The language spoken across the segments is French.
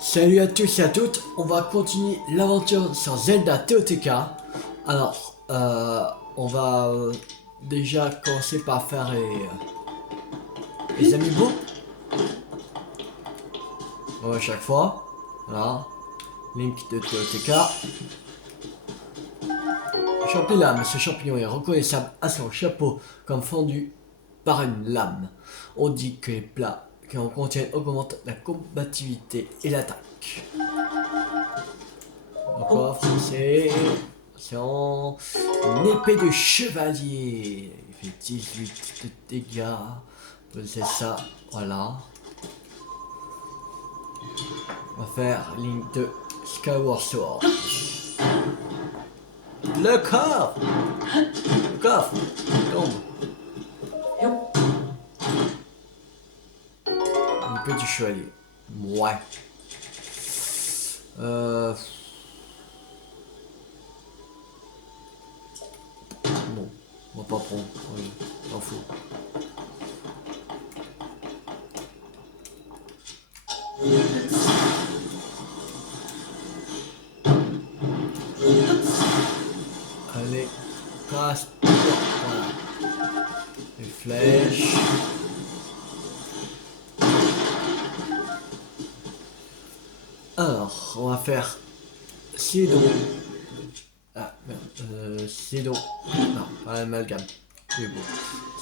Salut à tous et à toutes, on va continuer l'aventure sur Zelda TOTK. Alors, on va déjà commencer par faire les amiibo. À chaque fois. Voilà. Link de TOTK. Champignon, ce champignon est reconnaissable à son chapeau comme fendu par une lame. On dit que les plats qui en contiennent augmentent la combativité et l'attaque. Encore, c'est en une épée de chevalier. Il fait 18 de dégâts. C'est ça, voilà. On va faire ligne de Skyward Sword. Le coffre. Le coffre tombe. Une épée du chevalier. Ouais. Non, on va pas prendre. Oui, m'en fout. Allez, casse. Voilà. Les flèches. Alors, on va faire Sidon. Ah, merde. Sidon. Non, pas l'amalgame. C'est bon.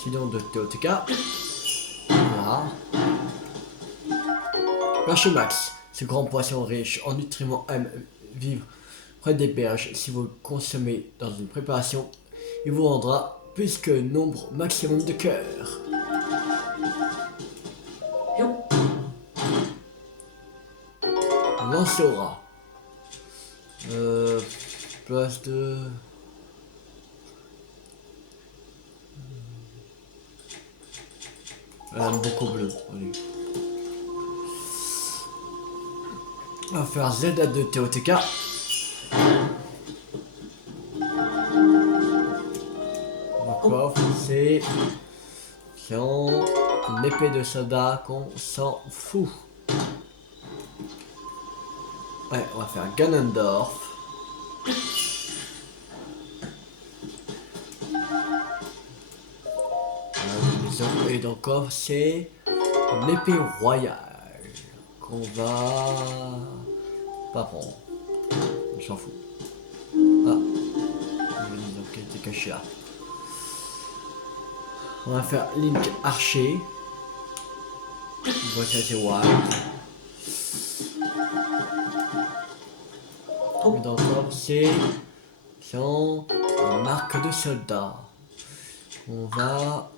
Sidon de TOTK. Voilà. Perchemax. Ce grand poisson riche en nutriments aime vivre près des berges. Si vous le consommez dans une préparation, il vous rendra plus que nombre maximum de cœur. Lancera. Place de... beaucoup bleu. Allez. On va faire Zelda de TOTK. D'accord, c'est une épée de soldat qu'on s'en fout. Ouais, on va faire Ganondorf. Et donc c'est une épée royale qu'on va pas prendre. On s'en fout. Ah, donc elle était cachée là. On va faire Link Archer. Voici c'est wild. Et donc c'est une marque de soldat. On va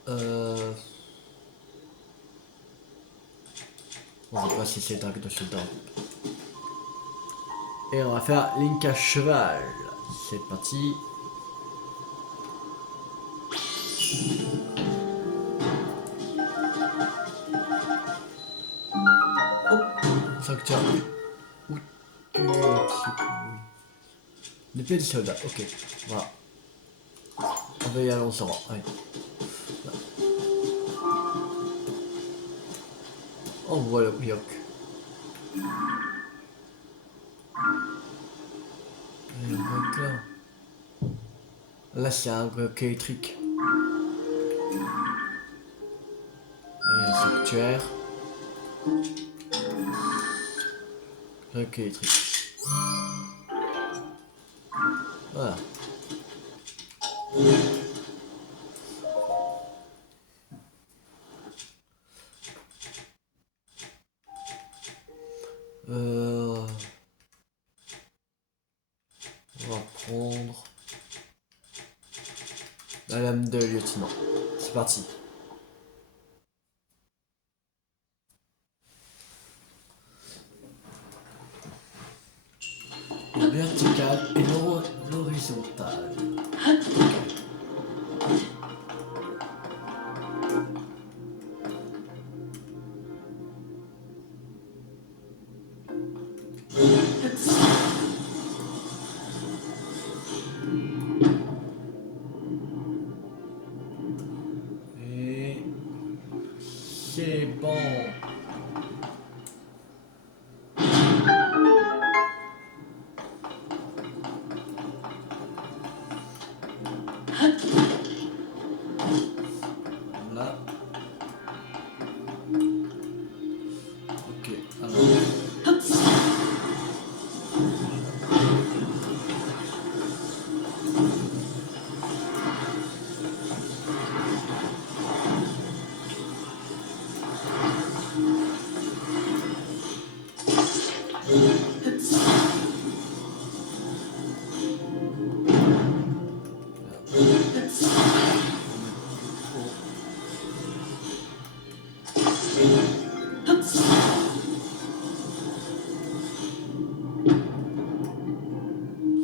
on va passer cette marque de soldat. Et on va faire Link à cheval. C'est parti. Sanctuaire. Où tu l'épée de soldat, ok. Voilà. On va y aller, on s'en va. Allez. On voit le Ryok. Et donc là c'est un Ryok électrique. Et un sanctuaire. Ryok électrique. Voilà. On va prendre la lame de lieutenant. C'est parti. Le vertical et l'horizontal. Et c'est bon.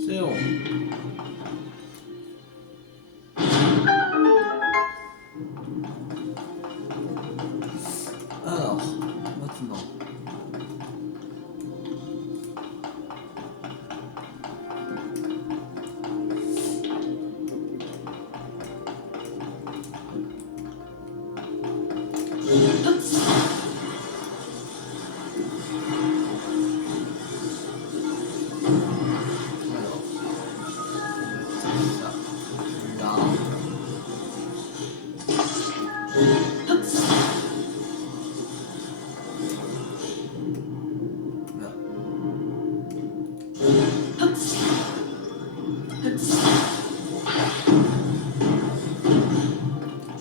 C'est bon. Alors, maintenant. Alors,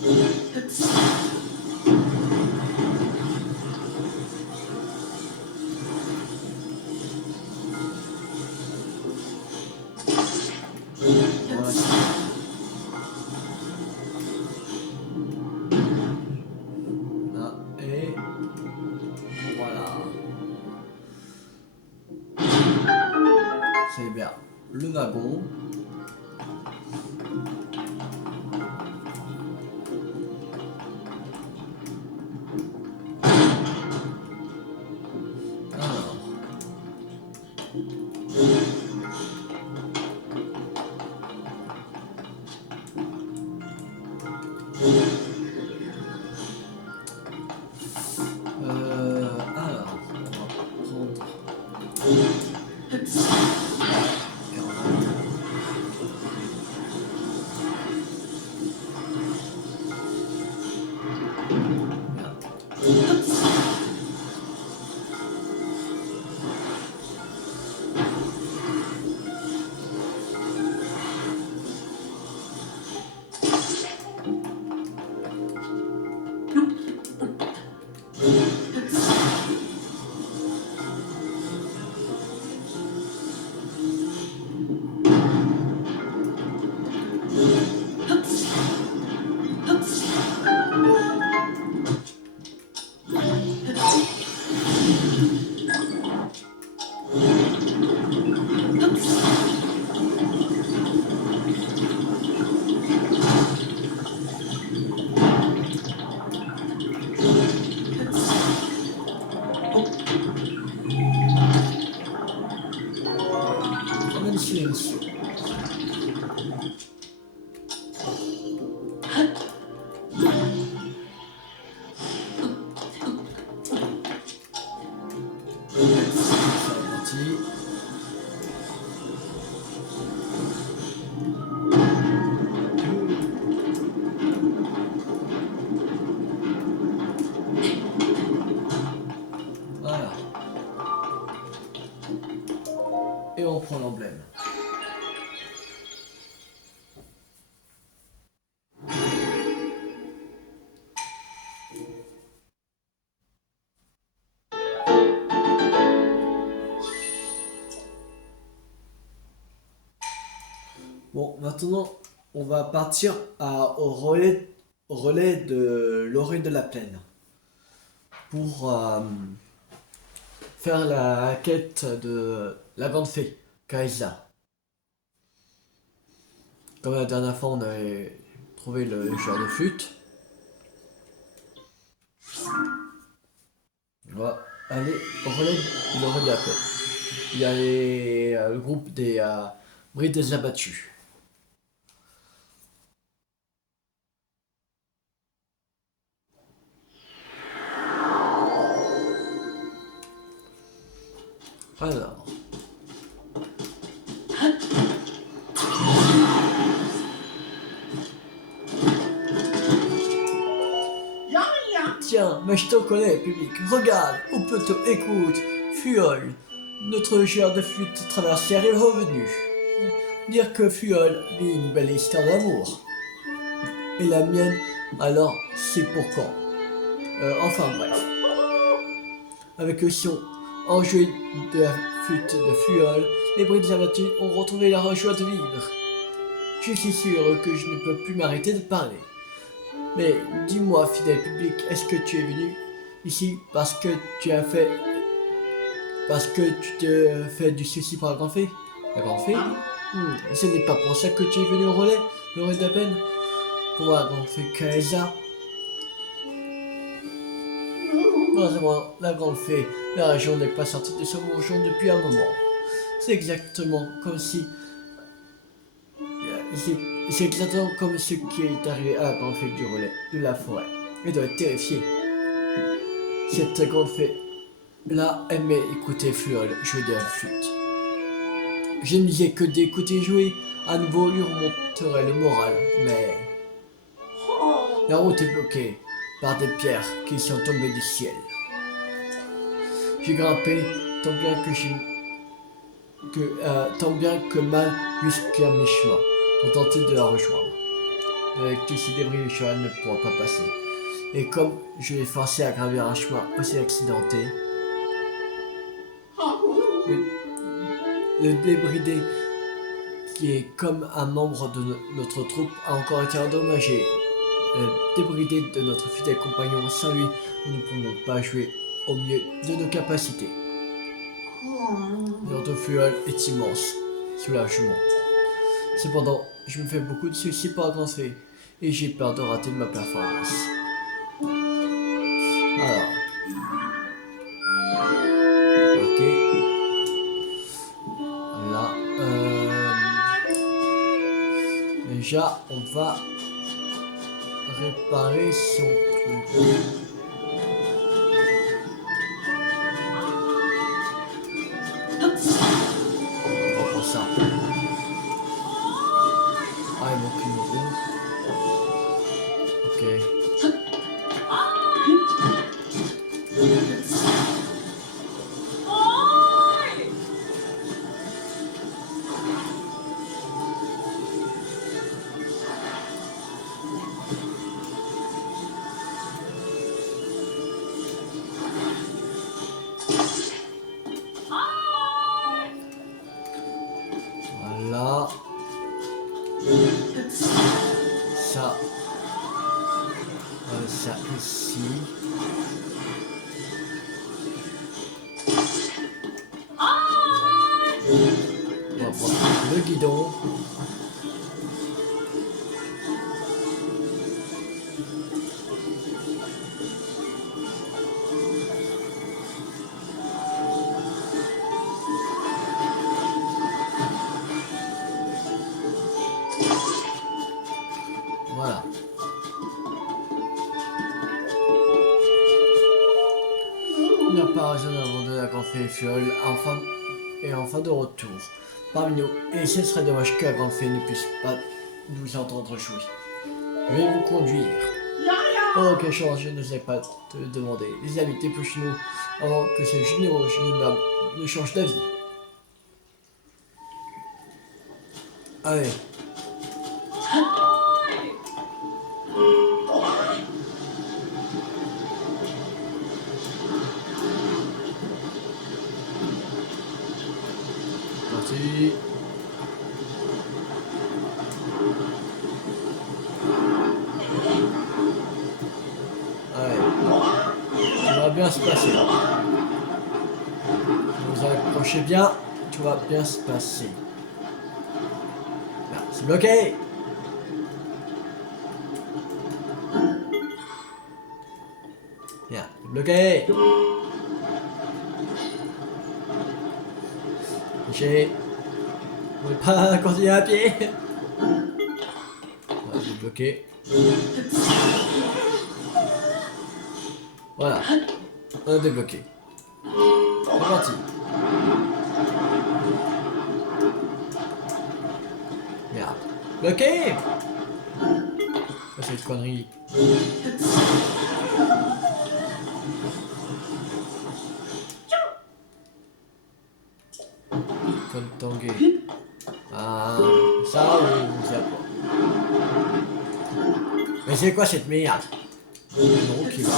on va mettre ça là. Là. Là, et voilà. C'est bien. Le wagon. Alors. Alors, on va prendre. Silêncio. Voilà. Et on prend l'emblème. Bon, maintenant, on va partir au relais de l'Orée de la Plaine pour faire la quête de la grande fée, Kaisa. Comme la dernière fois, on avait trouvé le joueur de flûte. On va aller au relais de l'Orée de la Plaine. Il y a le groupe des Brides des Abattus. Alors. Tiens, mais je te connais, public. Regarde, ou plutôt écoute, Fuol, notre joueur de flûte traversière est revenu. Dire que Fuol vit une belle histoire d'amour. Et la mienne, alors, c'est pour quand enfin bref. Avec son enjoué de la flûte de Fluol, les bruits des aventures ont retrouvé leur joie de vivre. Je suis si heureux que je ne peux plus m'arrêter de parler. Mais dis-moi, fidèle public, est-ce que tu es venu ici parce que tu te fais du souci pour la grande fée? La grande fée? Ce n'est pas pour ça que tu es venu au relais, le relais de la peine? Pour la grande fée Kaisa? Malheureusement, la grande fée, la région n'est pas sortie de son bourgeon depuis un moment. C'est exactement comme si... C'est exactement comme ce qui est arrivé à la grande fée du relais de la forêt. Elle doit être terrifiée. Cette grande fée-là aimait écouter Fluol jouer de la flûte. Je ne disais que d'écouter jouer à nouveau lui remonterait le moral, mais... La route est bloquée par des pierres qui sont tombées du ciel. J'ai grimpé tant bien que mal jusqu'à mi-chemin pour tenter de la rejoindre. Avec tous ces débris, le cheval ne pourra pas passer. Et comme je l'ai forcé à gravir un chemin aussi accidenté, le débridé, qui est comme un membre de notre troupe, a encore été endommagé. Le débridé de notre fidèle compagnon, sans lui, nous ne pouvons pas jouer au mieux de nos capacités. Notre Fluol est immense, soulagement. Cependant, je me fais beaucoup de soucis pour la grande fée, et j'ai peur de rater ma performance. Alors, ok. Voilà. Déjà, on va réparer son truc. On va prendre ça. Ah, il manque une roue. Ok. Voilà. Ça. Ça ici. On va prendre le guidon. Voilà. Il n'y a pas raison d'abandonner la grande fée Fluol enfin de retour parmi nous. Et ce serait dommage que la grande fée ne puisse pas nous entendre jouer. Je vais vous conduire. Oh, quelle chance, je n'osais pas te le demander. Les amis, dépêchez-nous avant que ce généreux jeune homme ne change d'avis. Allez. Parti. Allez. Ça va bien se passer. Vous accrochez bien, tout va bien se passer. Là, c'est bloqué. Bien, c'est bloqué. J'ai... On ne peut pas continuer à pied. Voilà, c'est bloqué. Voilà. On a débloqué. C'est parti. Merde. Bloqué. C'est une connerie. Comme tanguer. Ah, ça ou ça pas. Mais c'est quoi cette merde? Non, qui va.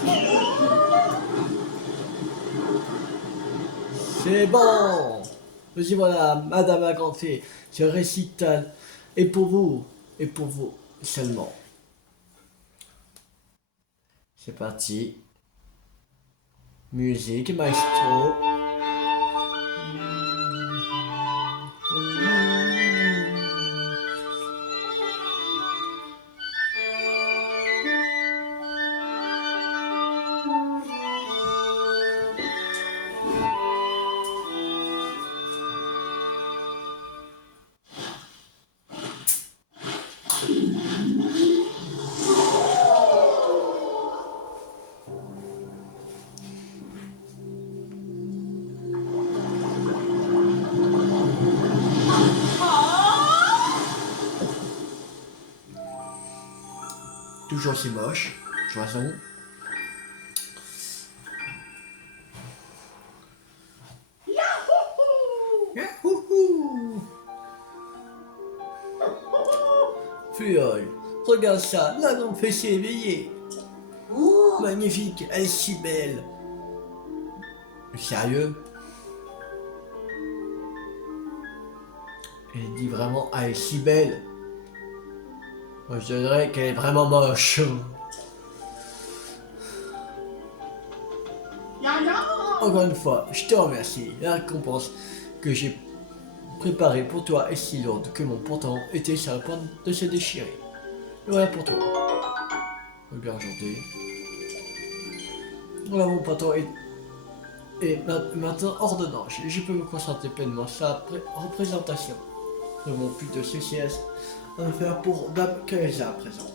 presque. C'est bon. Vas-y, voilà, Madame la Grande Fée, ce récital est pour vous, et pour vous seulement. C'est parti. Musique, maestro. Toujours si moche, Joison. Yahouhou! Fluol, regarde ça, la grande fée s'est éveillée. Oh, Magnifique, elle est si belle. Sérieux? Elle dit vraiment, elle est si belle. Moi je dirais qu'elle est vraiment moche. Encore une fois, je te remercie. La récompense que j'ai préparée pour toi est si lourde que mon pantalon était sur le point de se déchirer. Et voilà pour toi. Regarde aujourd'hui. Voilà mon pantalon est maintenant hors de danger. Je peux me concentrer pleinement sur la représentation de mon but de CCS à me faire pour Dame Kaisa à présent.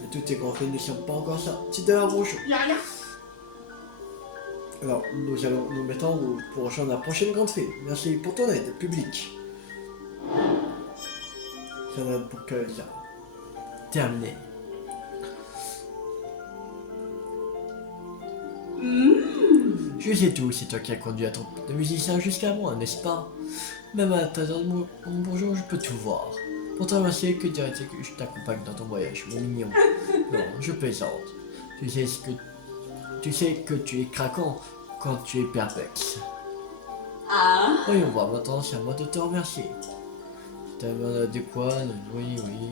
Mais tout est gonflé, nous ne sommes pas encore sortis de la bonjour. Alors, nous allons nous mettre en route pour rejoindre la prochaine grande fée. Merci pour ton aide, public. Ça va pour Kaisa. Terminé. Je sais tout, c'est toi qui as conduit la troupe de musiciens jusqu'à moi, n'est-ce pas? Même à ta mon bonjour, je peux tout voir. Pour te remercier, que dirais-tu que je t'accompagne dans ton voyage, mon mignon? Non, je plaisante. Tu sais que tu es craquant quand tu es perplexe. ah, Voyons voir, maintenant c'est à moi de te remercier. Ta main adéquate, oui, oui.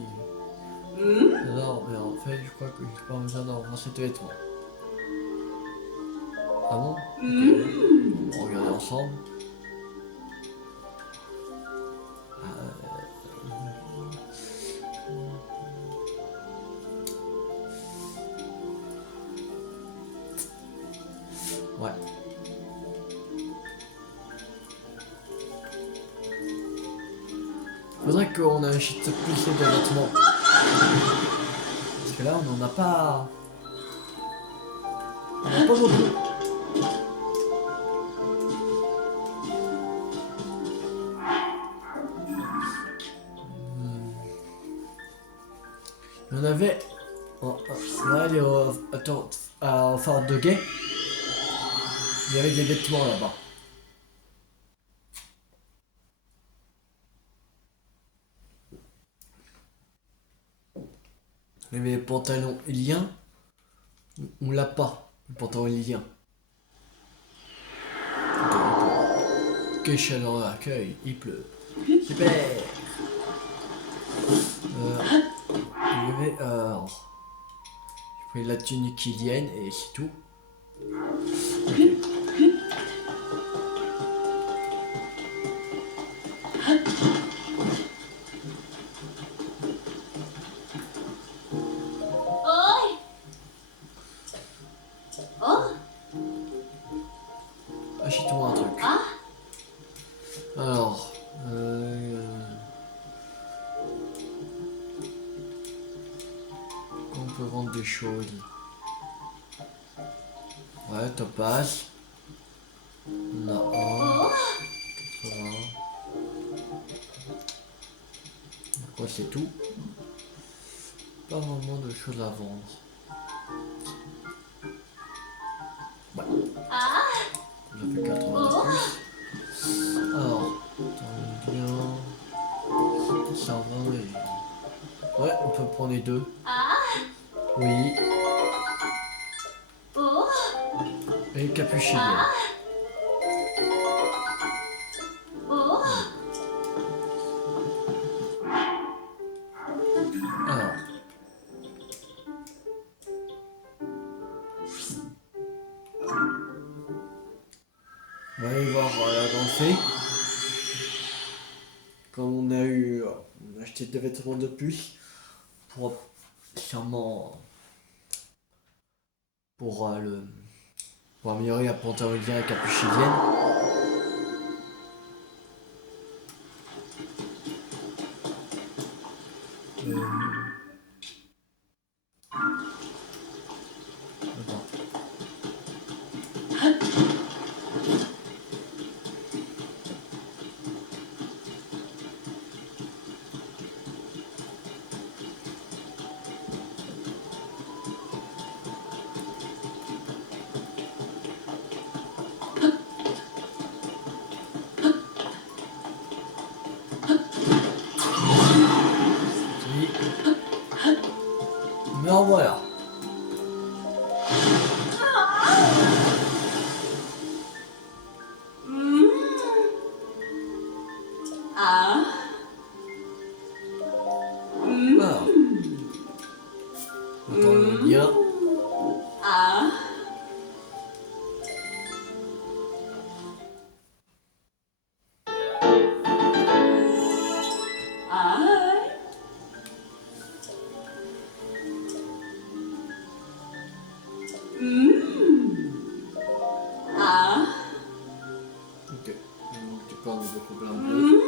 Non, mais en fait, je crois que je n'ai pas besoin d'en renforcer tes vêtements. Ah bon? Ok. On va regarder ensemble. Ouais. Faudrait qu'on achète plus de vêtements. Parce que là, on n'en a pas. On n'en a pas beaucoup. Il y en avait. Là, attends, à phare de guet. Il y avait des vêtements là-bas. Il y avait les pantalons iliens. On l'a pas, le pantalon ilien. Quel chaleureux accueil, il pleut. Super. Il y avait. J'ai pris la tunique ilienne et c'est tout. ôi, ủa, Achète-moi un truc. hả? Alors. On peut vendre des choses. Ouais, topaz. On a un. 80. Quoi, c'est tout? Pas vraiment de choses à vendre. Ouais. À, On a fait 80 de plus. Alors, attends, bien. 120 et. Ouais, on peut prendre les deux. à, Oui. et capuchine. Oh. Alors. On va aller voir la grande fée. Comme on a acheté des vêtements de plus pour sûrement pour améliorer la pantalonia capuchinienne. Attends. Oui. Mais en voilà. Ah. Alors. Attends le lien. Ah. Ah. Ah. Ok. Donc tu parles de problème bleu.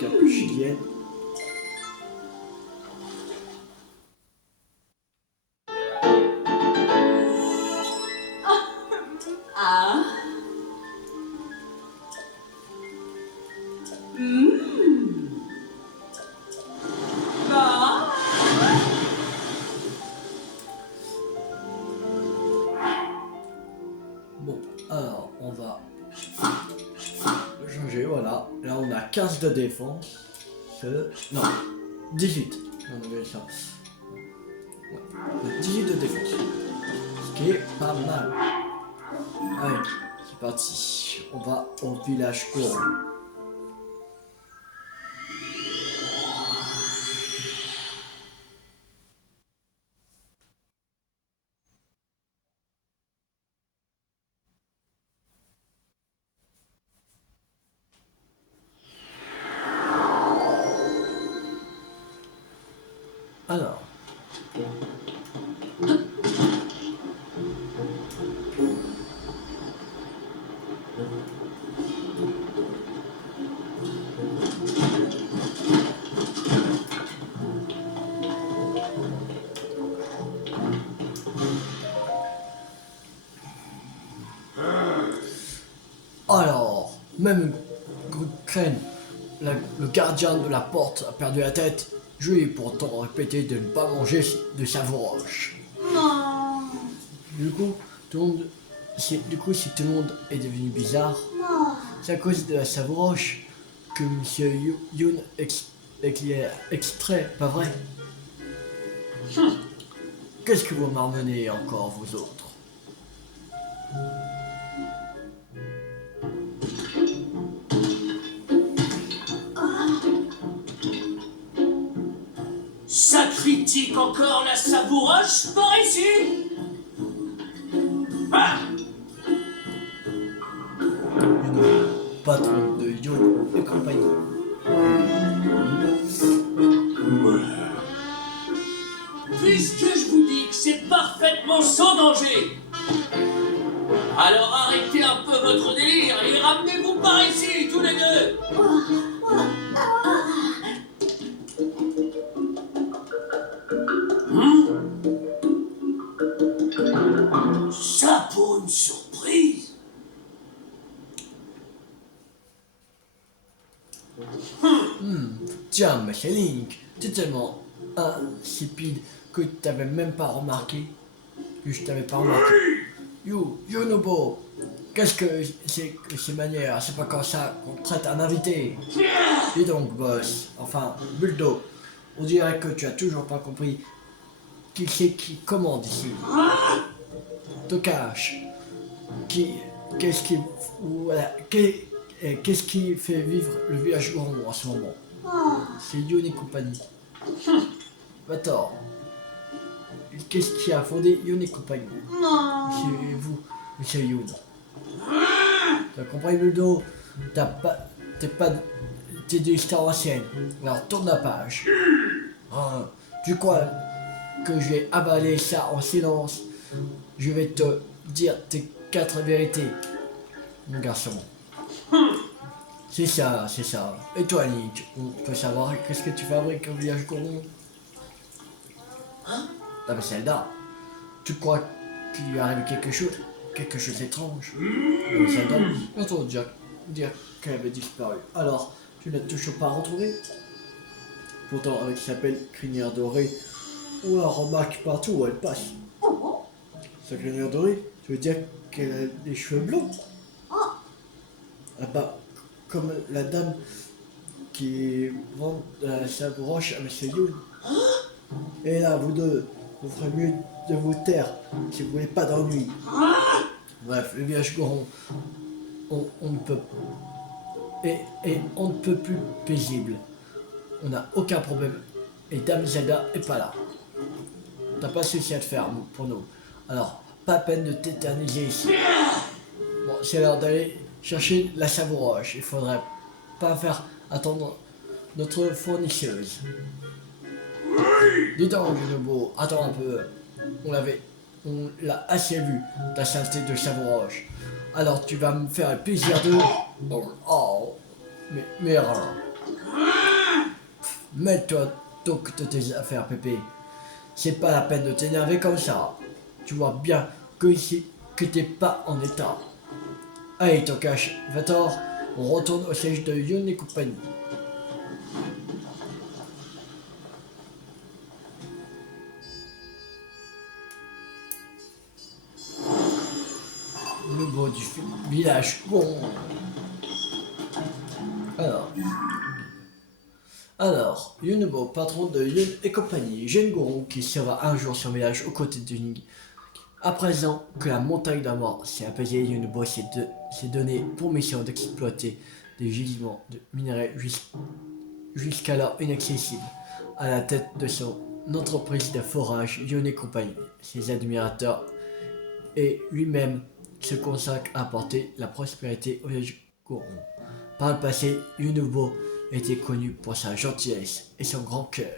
Capuchinienne. Ah. Ah. Bon, alors on va changer, voilà. Là on a 15 de défense. Non, 18. On avait ça. Ouais. 18 de défense. Ce qui est pas mal. Allez, c'est parti. On va au village courant. Alors. Alors, même Crane, le gardien de la porte, a perdu la tête. Je lui ai pourtant répété de ne pas manger de savouroche. Non. Du coup, si tout le monde est devenu bizarre, Non. c'est à cause de la savouroche que Monsieur Yoon extrait, pas vrai? Qu'est-ce que vous m'emmenez encore, vous autres? Ça critique encore la savouroche par ici. Ah, Yoon, patron de Yoon et compagnie. puisque je vous dis que c'est parfaitement sans danger, alors arrêtez un peu votre délire et ramenez-vous par ici, tous les deux. Ça pour une surprise. Tiens, monsieur Link, t'es tellement insipide que t'avais même pas remarqué que je t'avais pas remarqué. Yonobo, qu'est-ce que c'est que ces manières? C'est pas comme ça qu'on traite un invité. Dis donc, boss, enfin, Buldo, on dirait que tu as toujours pas compris qui c'est qui commande ici. Te cache, qu'est-ce qui, voilà, qu'est-ce qui fait vivre le village Goron en ce moment? C'est Youn et compagnie. Va-t'en. Qu'est-ce qui a fondé Youn et compagnie? C'est vous, monsieur Youn. T'as compris le dos? T'es de l'histoire ancienne. Alors tourne la page. Ah, tu crois que je vais avaler ça en silence? Je vais te dire tes 4 vérités, mon garçon. C'est ça, c'est ça. Et toi, Link, on peut savoir qu'est-ce que tu fabriques au village Goron? Ah mais Zelda, tu crois qu'il lui arrive quelque chose? Quelque chose d'étrange? Zelda, j'ai entendu dire qu'elle avait disparu. Alors, tu n'as toujours pas retrouvé? Pourtant, avec sa belle crinière dorée, on la remarque partout où elle passe. Sa crinière dorée, tu veux dire qu'elle a des cheveux blonds? Ah bah, comme la dame qui vend sa broche à Monsieur Youn. Et là, vous deux, vous ferez mieux de vous taire si vous voulez pas d'ennui. Bref, le village Goron, on ne peut... Et on ne peut plus paisible. On n'a aucun problème. Et Dame Zelda est pas là. T'as pas ceci à te faire pour nous. Alors, pas peine de t'éterniser ici. Bon, c'est l'heure d'aller chercher la savouroche. Il faudrait pas faire attendre notre fournisseuse. Dis donc, Junobo, attends un peu. On l'a assez vu, ta saleté de savouroche. Alors tu vas me faire le plaisir de... Oh, mais mets-toi donc de tes affaires, Pépé. C'est pas la peine de t'énerver comme ça. Tu vois bien que ici, que t'es pas en état. Allez, Tokash, va-t'en, on retourne au siège de Youn et compagnie. Le beau du village Goron. Alors, Yunobo, patron de Youn et compagnie, jeune Goron qui sera un jour son village aux côtés de Ning. À présent que la montagne de la mort s'est apaisée, Yunobo s'est donné pour mission d'exploiter des gisements de minerais jusqu'alors inaccessibles. À la tête de son entreprise de forage, Youn et compagnie, ses admirateurs et lui-même se consacre à apporter la prospérité au village Goron. Par le passé, Yunobo était connu pour sa gentillesse et son grand cœur.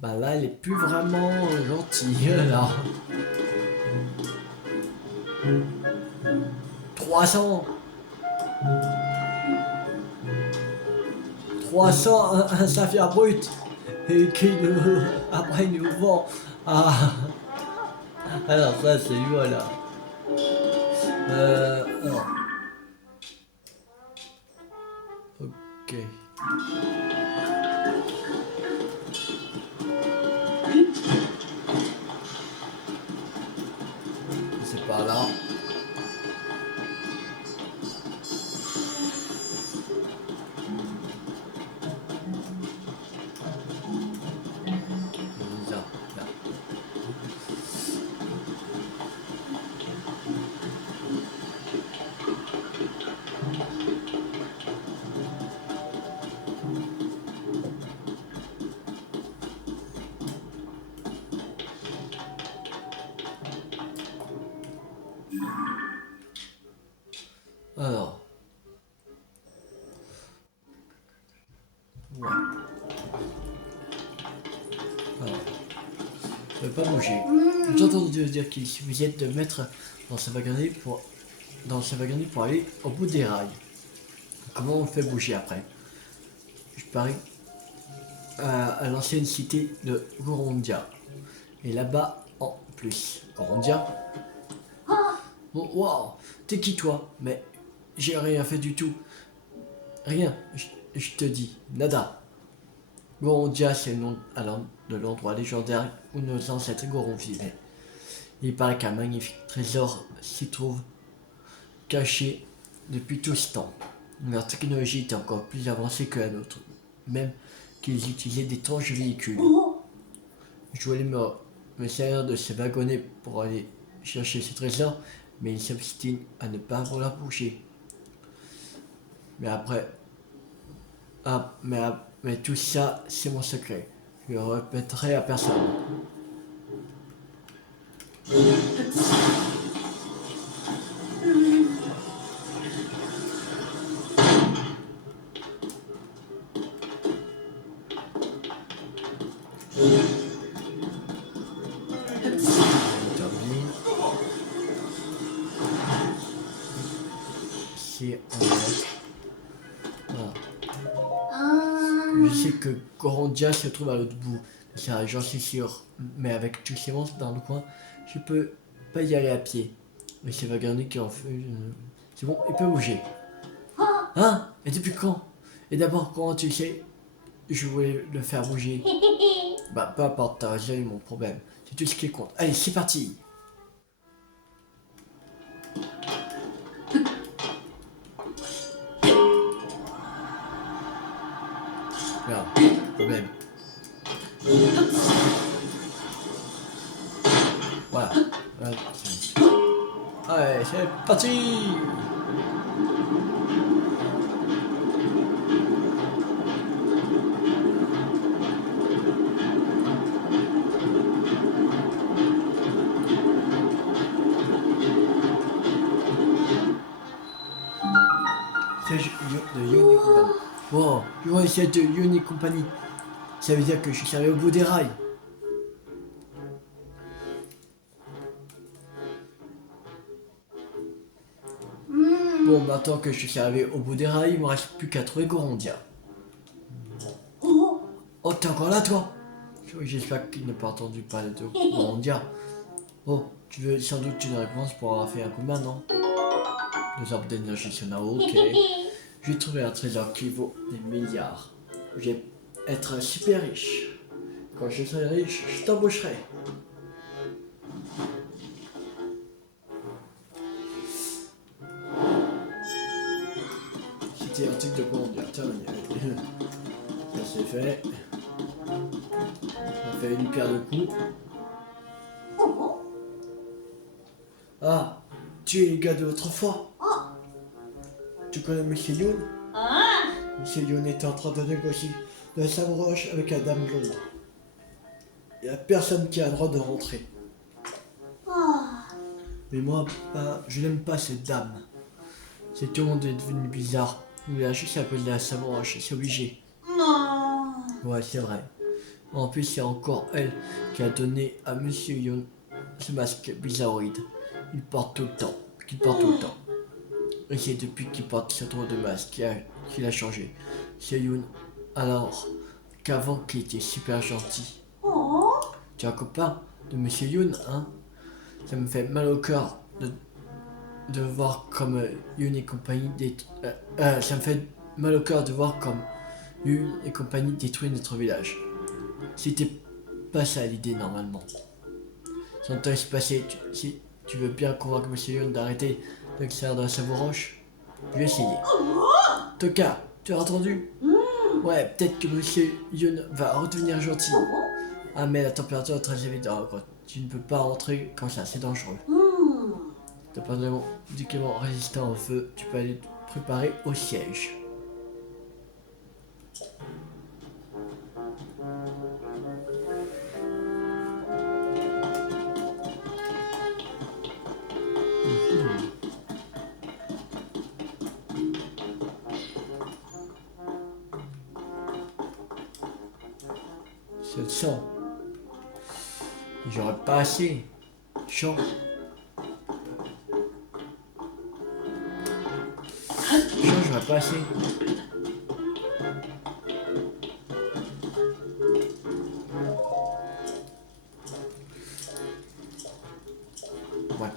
Bah là, elle est plus vraiment gentille là. 300 un saphir brut et qui nous après nous vend à... Alors ça c'est voilà. Alors. Ok. C'est par là. Là. Alors. Ouais. Alors. Je ne vais pas bouger. J'ai entendu dire qu'il suffisait de mettre dans sa wagonnerie pour aller au bout des rails. Comment on fait bouger après? Je parie à l'ancienne cité de Gorondia. Et là-bas en plus. Gorondia? Bon, waouh, t'es qui toi? Mais j'ai rien fait du tout. Rien, je te dis, nada. Gorondia, c'est le nom de l'endroit légendaire où nos ancêtres Goron vivaient. Il paraît qu'un magnifique trésor s'y trouve caché depuis tout ce temps. Leur technologie était encore plus avancée que la nôtre, même qu'ils utilisaient d'étranges véhicules. Je voulais me servir de ces wagonnets pour aller chercher ce trésor, mais il s'obstine à ne pas vouloir bouger. Mais après... mais tout ça, c'est mon secret. Je le répéterai à personne. C'est en fait. Voilà. Je sais que Gorondia se trouve à l'autre bout. Ça, j'en suis sûr. Mais avec tous ces monstres dans le coin, je peux pas y aller à pied. Mais c'est Vagarny qui en fait. C'est bon, il peut bouger. Hein? Et depuis quand? Et d'abord, comment tu sais? Je voulais le faire bouger. Bah, peu importe, t'as résolu mon problème. C'est tout ce qui compte. Allez, c'est parti! Voilà, problème. Voilà. Voilà. Allez, c'est parti! C'est de Yoni Company. Wow, je vois ici de Yoni Company. Ça veut dire que je suis arrivé au bout des rails. Bon, maintenant que je suis arrivé au bout des rails, il me reste plus qu'à trouver Gorondia. Oh, t'es encore là, toi? Oui, j'espère qu'il n'a pas entendu parler de Gorondia. Oh, tu veux sans doute une réponse pour avoir fait un coup de main, non? 2 arbres d'énergie sonore, ok. Je vais trouver un trésor qui vaut des milliards. Je vais être super riche. Quand je serai riche, je t'embaucherai. C'était un truc de Gorondia. Tiens, ça c'est fait. Ça fait une paire de coups. Ah, tu es le gars de l'autre fois. Tu connais Monsieur Youn? Monsieur Youn était en train de négocier de la Sabre-Roche avec la dame blonde. Il n'y a personne qui a le droit de rentrer. Mais moi, je n'aime pas cette dame. C'est tout le monde est devenu bizarre. Il a juste à cause de la Sabre-Roche, c'est obligé. Ouais, c'est vrai. En plus, c'est encore elle qui a donné à Monsieur Youn ce masque bizarroïde. Il porte tout le temps. Et c'est depuis qu'il porte ce drôle de masque qu'il a changé. C'est Youn. Alors qu'avant qu'il était super gentil. Tu es un copain de Monsieur Youn, hein? Ça me fait mal au cœur de voir comme Youn et compagnie ça me fait mal au cœur de voir comme Youn et compagnie détruisent notre village. C'était pas ça l'idée normalement. Son temps est passé. Si tu veux bien convaincre Monsieur Youn d'arrêter d'extraire de la Sabre-Roche, je vais essayer. Toka, tu as entendu? Ouais, peut-être que Monsieur Youn va redevenir gentil. Ah, mais la température est très élevée dans la grotte. Tu ne peux pas rentrer comme ça, c'est dangereux. T'as pas de médicaments résistants au feu, tu peux aller te préparer au siège. C'est le sang. J'aurais pas assez. Chaud. J'aurais pas assez. Ouais.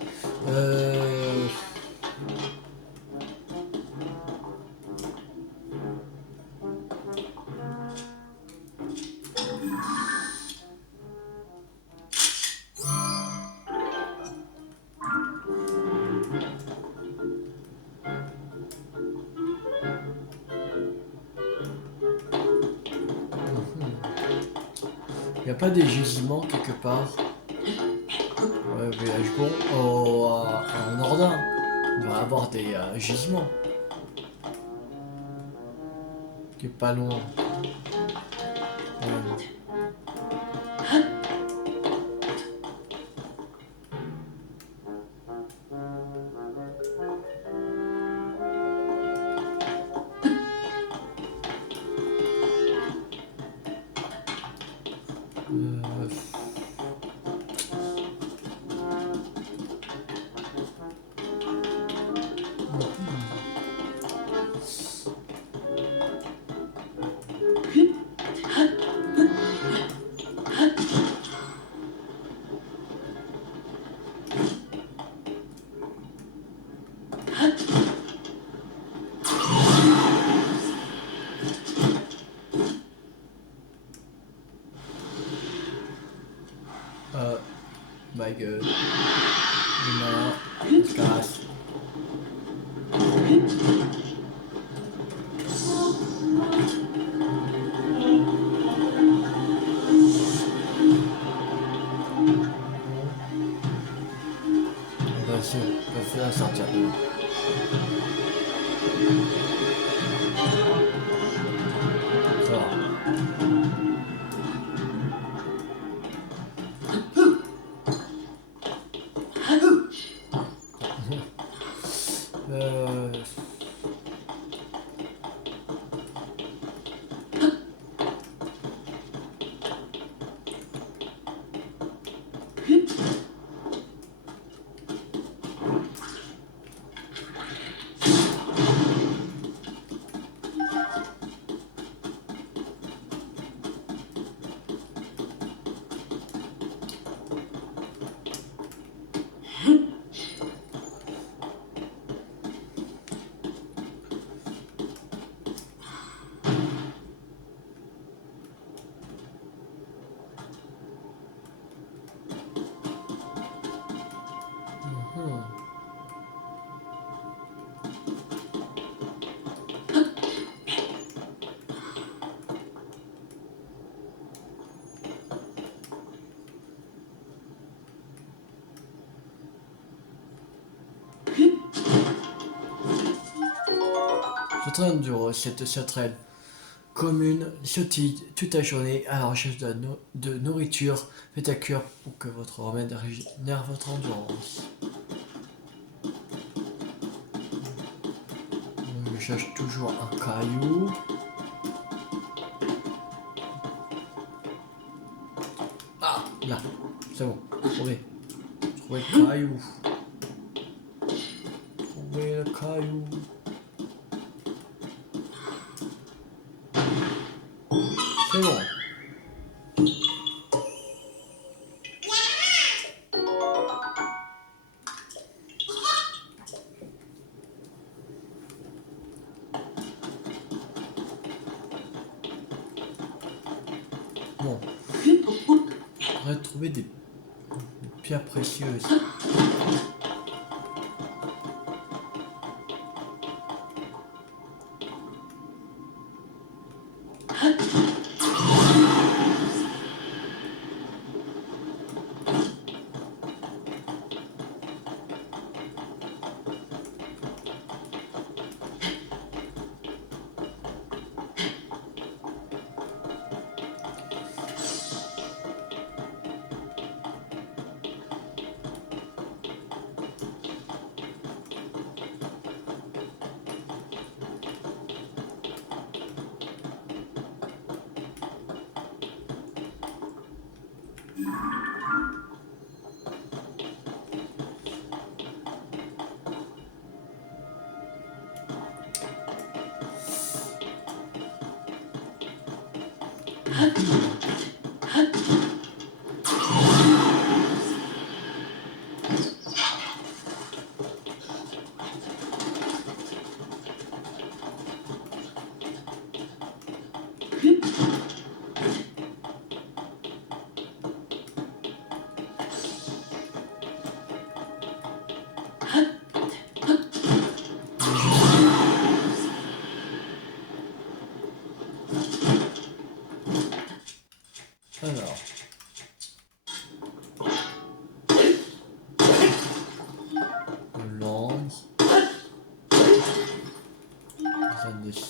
Y a pas des gisements quelque part? Ouais, village en Nordin. Il va y avoir des gisements. Qui est pas loin. My god. Non, on se casse. On va faire sortir de là. Ça va. Euh... Je traîne du cette sauterelle commune sautille toute la journée à la recherche de nourriture. Faites à cure pour que votre remède régénère votre endurance. Je cherche toujours un caillou. Ah, là, c'est bon, trouvé. Trouvé le caillou. Trouvé le caillou. C'est bon. Bon. On va trouver des pierres précieuses. Alors.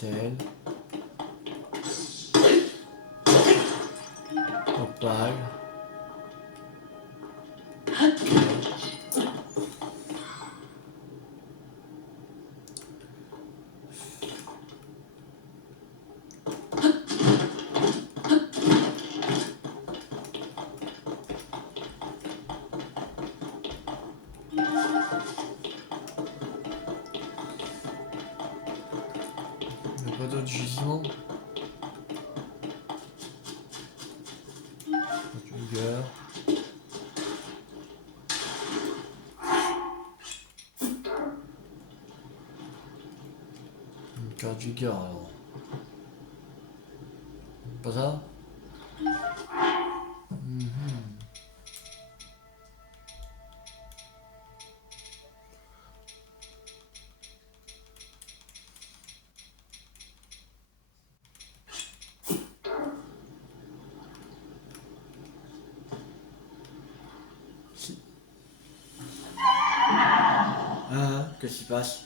Vaisselle. Opale. Il n'y a pas d'autres gisements. Vigueur. Une carte vigueur alors. Pas ça? Ah, qu'est-ce qui se passe?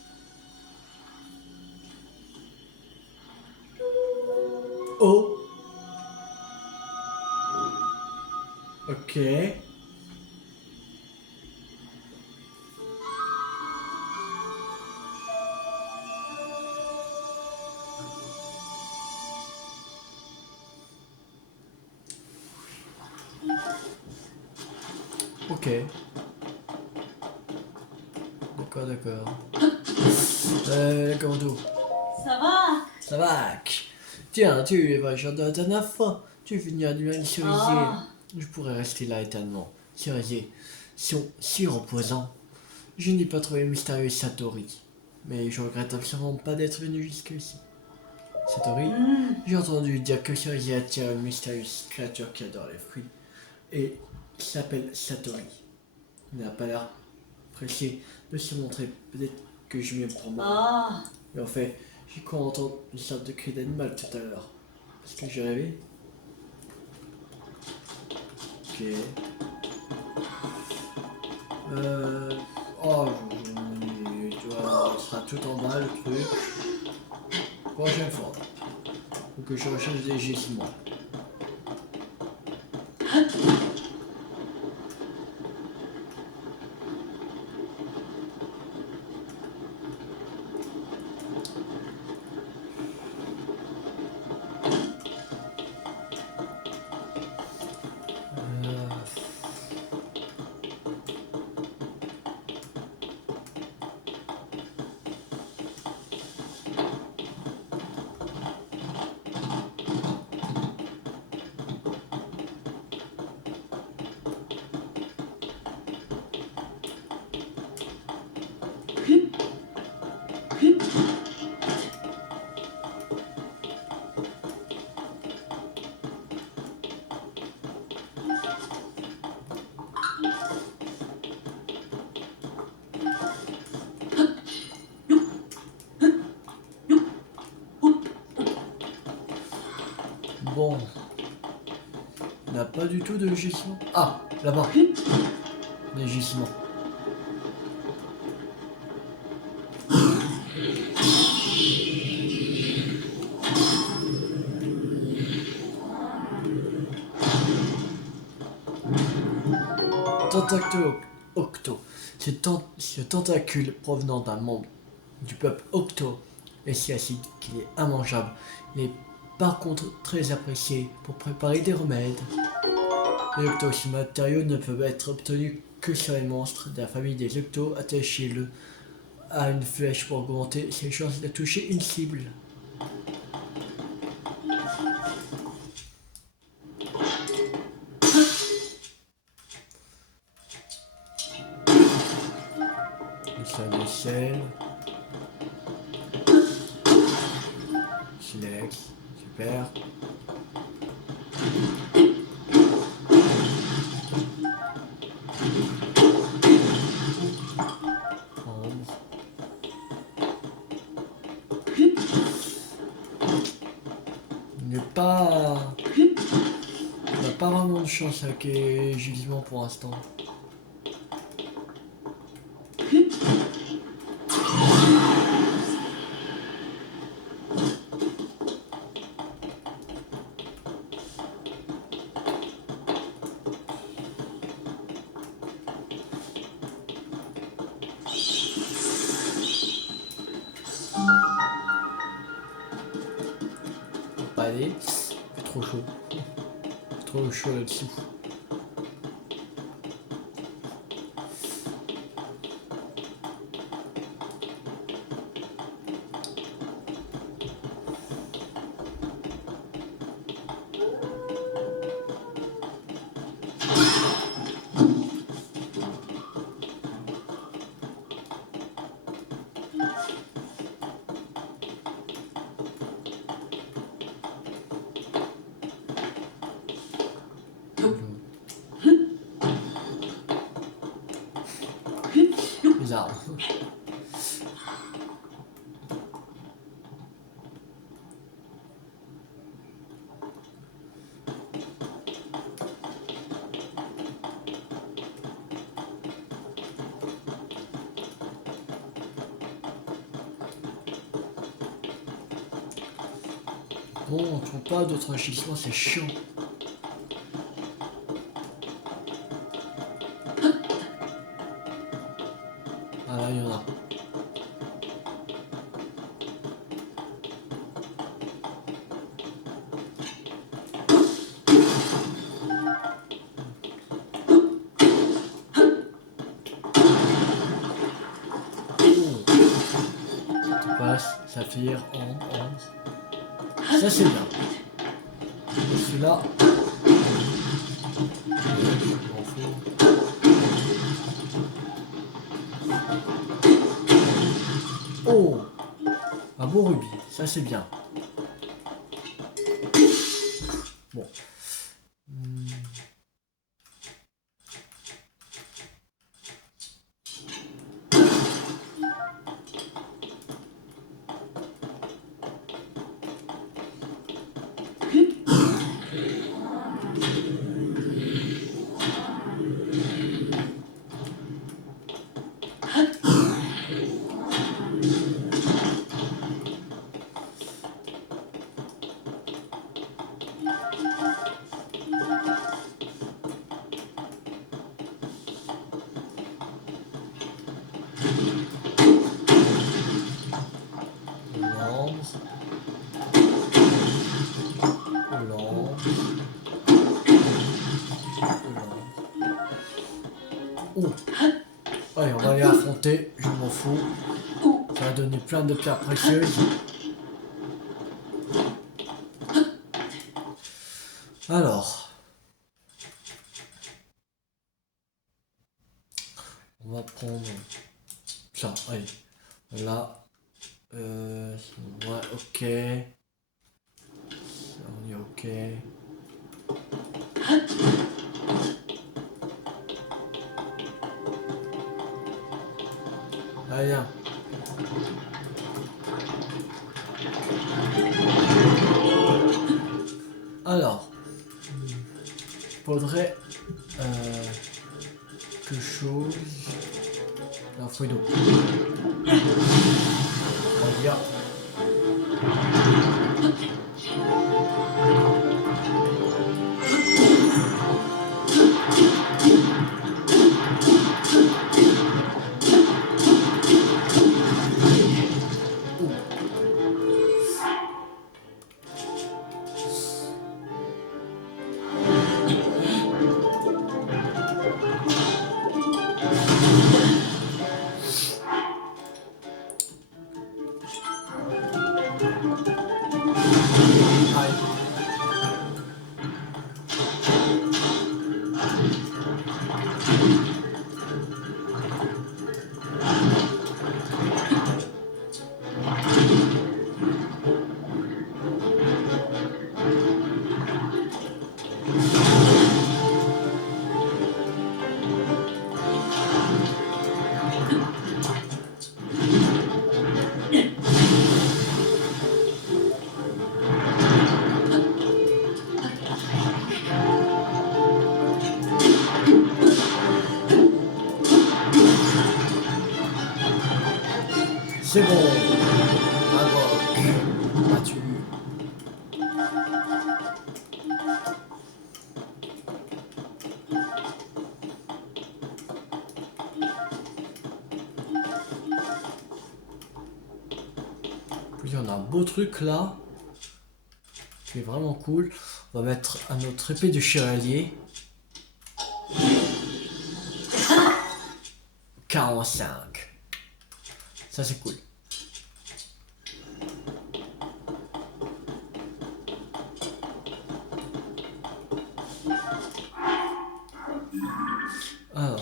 Oh! Ok. Ok. D'accord, d'accord. Commando. Ça va? Ça va. Tiens, tu es vachement de la dernière fois. Tu viens de me cerisier. Oh. Je pourrais rester là éternellement. Cerisier sont si reposants. Je n'ai pas trouvé mystérieux Satori. Mais je regrette absolument pas d'être venu jusqu'ici. Satori, j'ai entendu dire que Cerisier attire une mystérieuse créature qui adore les fruits. Et qui s'appelle Satori. Il n'a pas l'air pressé de se montrer. Peut-être que je m'y prends mal. Oh. Mais en fait, j'ai cru entendre une sorte de cri d'animal tout à l'heure. Est-ce que j'ai rêvé? Ok. Oh, tu vois, ce sera tout en bas le truc. Prochaine fois. Faut que je recherche des gisements. Bon. Il n'a pas du tout de gisement. Ah, là-bas. Des gisements. Tentacule Octo. Ce tentacule provenant d'un membre du peuple Octo est si acide qu'il est immangeable. Il est par contre très apprécié pour préparer des remèdes. Les Octo, ces matériaux ne peuvent être obtenus que sur les monstres de la famille des Octo. Attachez-le à une flèche pour augmenter ses chances de toucher une cible. Le vaisselle. Silex. Super. On n'a pas vraiment de chance avec les gisements pour l'instant. pas aller. Il fait trop chaud. Trop chaud là-dessous. Bizarre. Bon, on trouve pas d'autres agissements, c'est chiant. Ah là, il y en a. Saphir, ça c'est bien. Et celui-là. Oh, un beau rubis, ça c'est bien. Bon. Oh. Allez, on va aller affronter, je m'en fous. Ça va donner plein de pierres précieuses. Alors. On va prendre ça, allez. Là. Ouais, ok. Ça, on est ok. Allez, viens. Alors, faudrait quelque chose. Un fruit d'eau. On va dire. C'est bon. Bravo. Battu. Puis on a un beau truc là. qui est vraiment cool. On va mettre un autre épée de chevalier. 45. Ça c'est cool. Alors.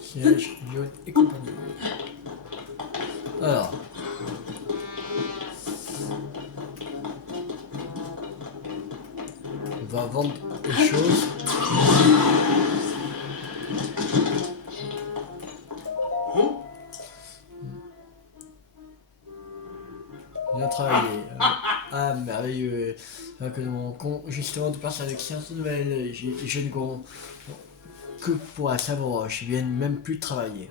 Siège, Lyon et compagnie. Alors. On va vendre des choses. Bien travaillé. Ah, merveilleux. Que mon con, justement, de passer avec sciences nouvelles, je ne compte que pour la Savaroche, ils viennent même plus travailler.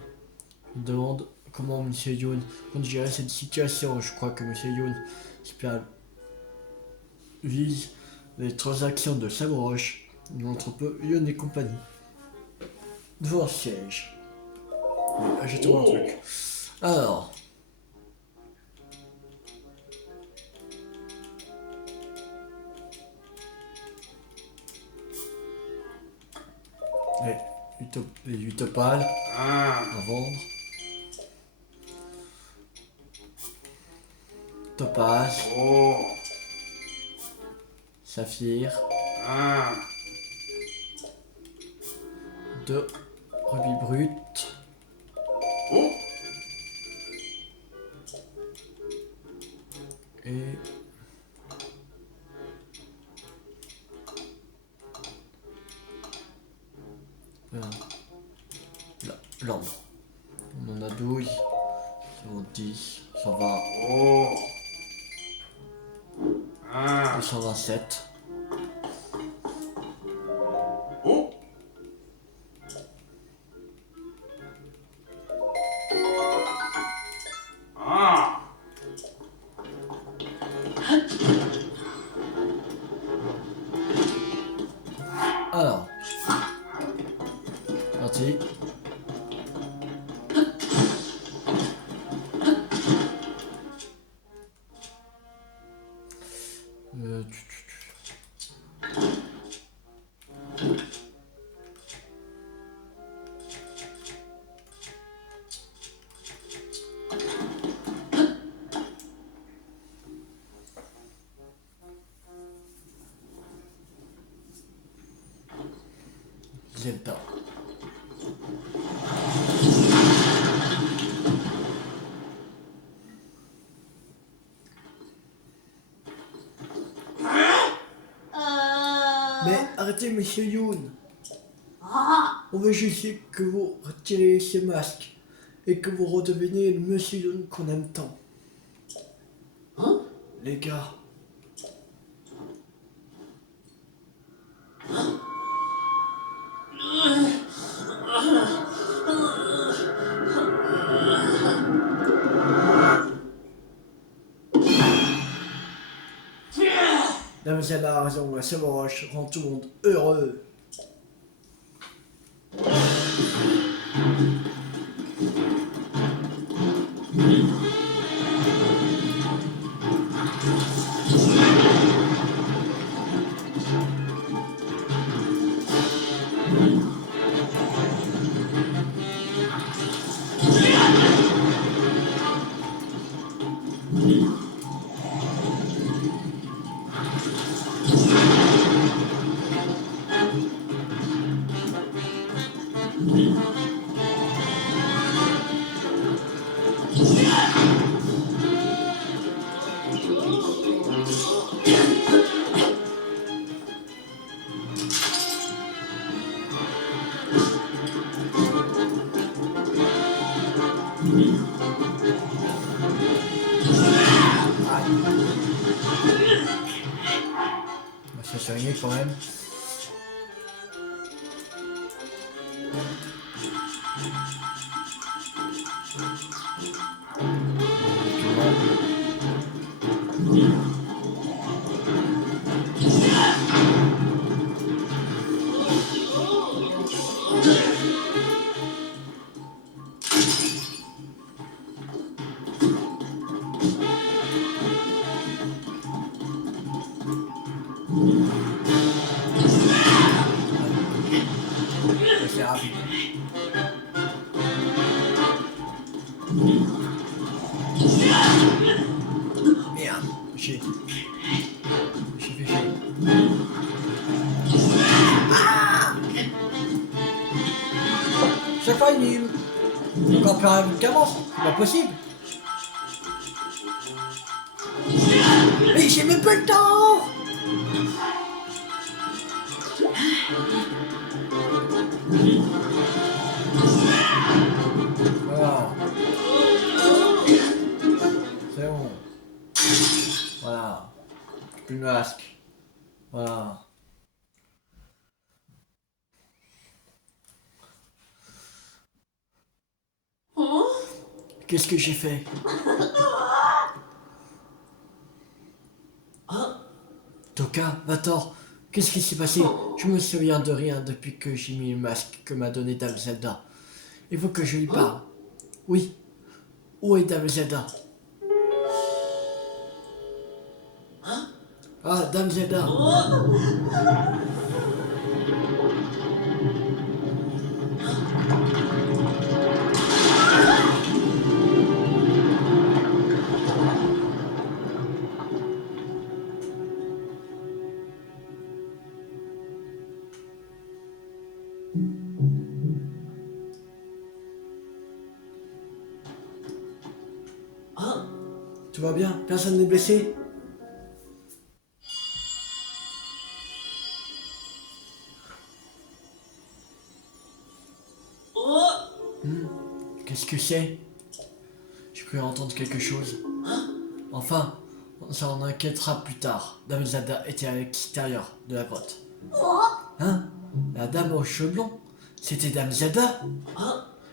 Je me demande comment M. Youn compte gérer cette situation. Je crois que M. Youn vise les transactions de Savaroche, l'entrepôt Youn et compagnie. Devant le siège. J'ai trouvé un truc. Alors. Les 8 opales à vendre. Topaz. Saphir. 2 rubis bruts. Et l'ordre. On en a 12, 110, 120, 127. Alors, parti. Zelda. Mais arrêtez, monsieur Youn. On veut juste que vous retirez ce masque et que vous redeveniez le monsieur Youn qu'on aime tant. Hein? Les gars. Damsel a raison, la Savaroche rend tout le monde heureux. On va se soigner quand même. C'est rapide. Merde, j'ai fait chier. Ah, chaque fois il encore plus rapide qu'avant, c'est pas possible. Mais j'ai même pas le temps. Voilà. C'est bon. Voilà. Plus le masque. Voilà. Oh. Qu'est-ce que j'ai fait? Toka, va-t'en. Qu'est-ce qui s'est passé? Je me souviens de rien depuis que j'ai mis le masque que m'a donné Dame Zelda. Il faut que je lui parle. Oui. Où est Dame Zelda? Ah, Dame Zelda. Tout va bien? Personne n'est blessé? Qu'est-ce que c'est? Je peux entendre quelque chose. Enfin, on s'en inquiétera plus tard. Dame Zelda était à l'extérieur de la grotte. Hein? La dame aux cheveux blonds? C'était Dame Zelda?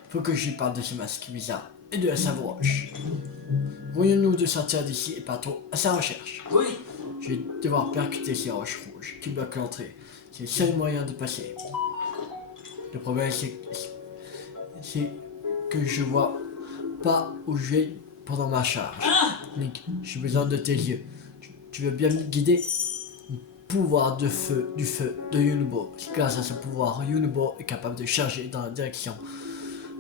Faut que je lui parle de ce masque bizarre et de la savouroche. Pourrions-nous de sortir d'ici et partons à sa recherche? Oui. Je vais devoir percuter ces roches rouges qui bloquent l'entrée. C'est le seul moyen de passer. Le problème, c'est que je vois pas où je vais pendant ma charge. Link, j'ai besoin de tes yeux. Tu veux bien me guider? Le pouvoir du feu de Yunubo. Grâce à ce pouvoir, Yunubo est capable de charger dans la direction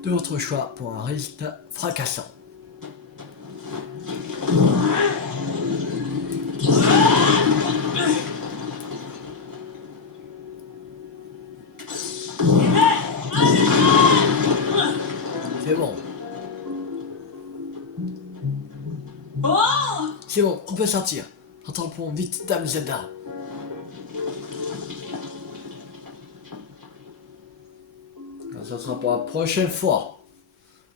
de votre choix pour un résultat fracassant. C'est bon. C'est bon, on peut sortir. Rattrapons vite Dame Zelda. Ça sera pour la prochaine fois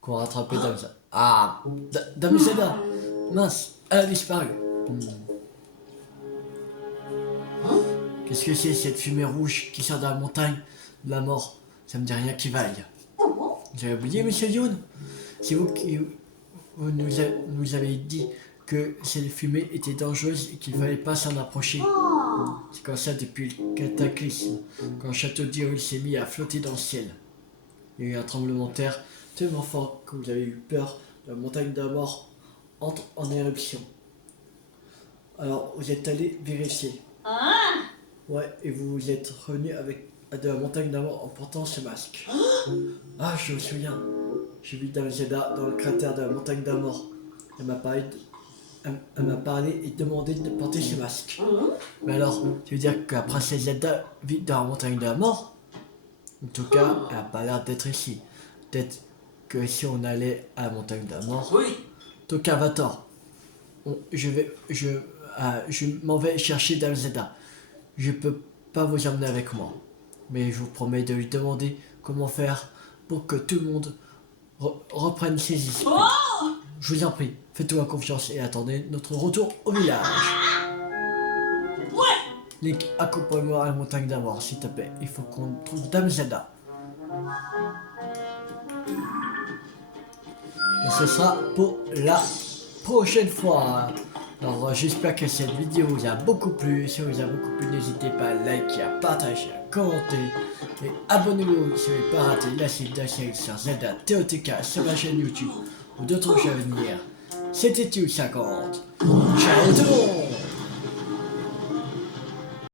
qu'on va rattraper Dame Zelda. Ah, Dame Zelda. Mince, elle a disparu. Qu'est-ce que c'est cette fumée rouge qui sort de la montagne de la mort? Ça me dit rien qui vaille. Vous avez oublié, monsieur Youn? C'est vous qui nous avez dit que cette fumée était dangereuse et qu'il fallait pas s'en approcher. C'est comme ça depuis le cataclysme, quand le château d'Hyrule s'est mis à flotter dans le ciel. Il y a eu un tremblement de terre tellement fort que vous avez eu peur de la montagne de la mort entre en éruption. Alors vous êtes allé vérifier. Ouais, et vous vous êtes revenu avec de la montagne de la mort en portant ce masque. Ah, je me souviens. J'ai vu Dame Zelda dans le cratère de la montagne de la mort. Elle m'a parlé et demandé de porter ce masque. Mais alors, ça veut dire que la princesse Zelda vit dans la montagne de la mort? En tout cas, elle n'a pas l'air d'être ici. Peut-être que si on allait à la montagne de la mort... Oui. En tout cas, va-t'en. Je m'en vais chercher Dame Zelda. Je peux pas vous emmener avec moi. Mais je vous promets de lui demander comment faire pour que tout le monde reprenne ses esprits. Oh! Je vous en prie, faites-moi confiance et attendez notre retour au village. Ouais! Link, accompagne-moi à la montagne d'abord, s'il te plaît. Il faut qu'on trouve Dame Zelda. Et ce sera pour la prochaine fois. Alors j'espère que cette vidéo vous a beaucoup plu. Si elle vous a beaucoup plu, n'hésitez pas à liker, à partager, à commenter. Et abonnez-vous si vous n'avez pas raté la suite de la série sur Zelda TOTK sur ma chaîne YouTube ou d'autres jeux à venir. C'était Tu50. Ciao tout le monde!